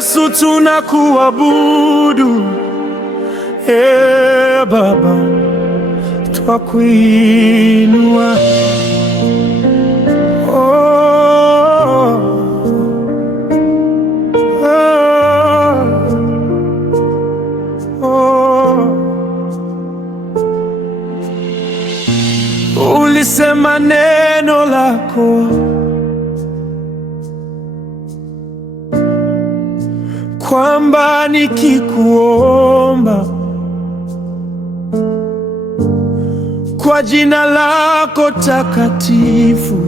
Yesu tunakuabudu, Baba twakuinua. Ulisema neno lako kwamba nikikuomba kwa jina lako takatifu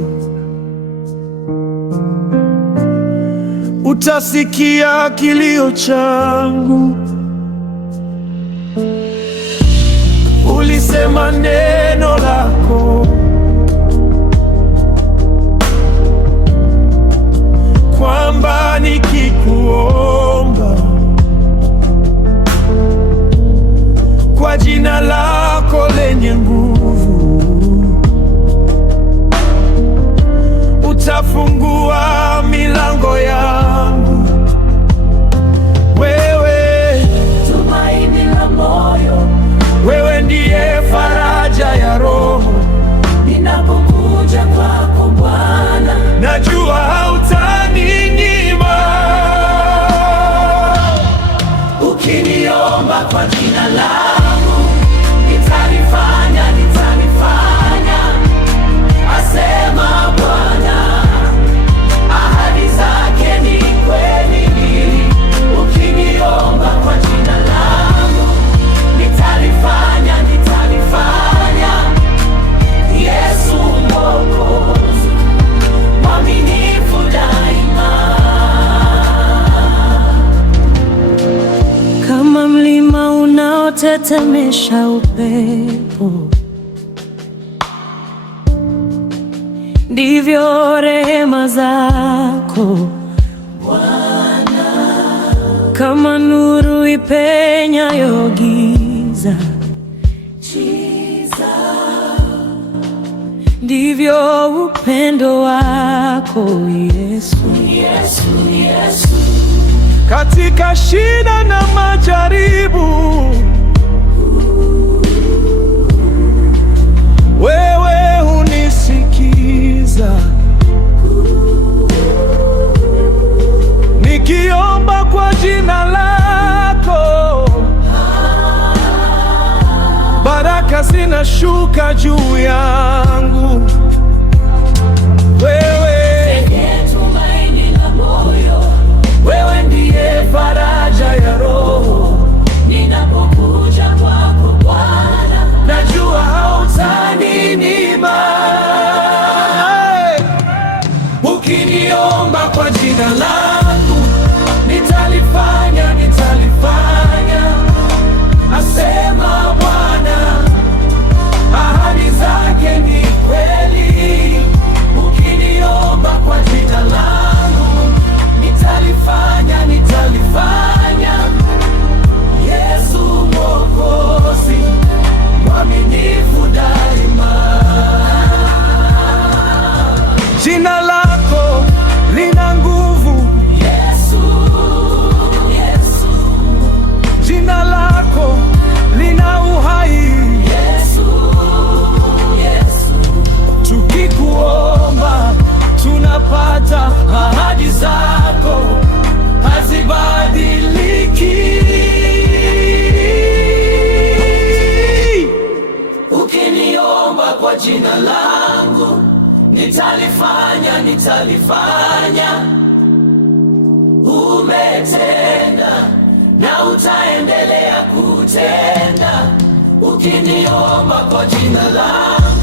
utasikia kilio changu. Ulisema neno lako kwamba nikikuomba kwa jina lako lenye nguvu utafungua milango yangu. Wewe tumaini la moyo, wewe ndiye faraja ya roho. Ninapokuja kwako Bwana, najua hautaninyima. Ukiniomba kwa jina langu, nitalifanya, asema Bwana. Ahadi zake ni kweli. Ukiniomba kwa jina langu, nitalifanya. Yesu Mwokozi, mwaminifu daima. Kama mlima unaotetemesha upepo, ndivyo rehema zako Bwana. Kama nuru ipenyayo giza, ndivyo upendo wako Yesu. Katika shida na majaribu, wewe hunisikiza. Nikiomba kwa jina lako, baraka zinashuka juu yangu. Wewe tumaini la moyo, wewe ndiye faraja ya roho. Ninapokuja kwako Bwana, najua hautaninyima. Ukiniomba kwa jina langu, nitalifanya, asema Bwana. Ahadi zake ni kweli. Ukiniomba kwa jina langu, nitalifanya. Yesu Mwokozi, mwaminifu daima. Jina lako lina nguvu. Yesu. Jina lako lina uhai. Tukikuomba tunapata. Ahadi zako hazibadiliki. Ukiniomba kwa jina langu, nitalifanya. Umetenda na utaendelea kutenda. Ukiniomba kwa jina langu,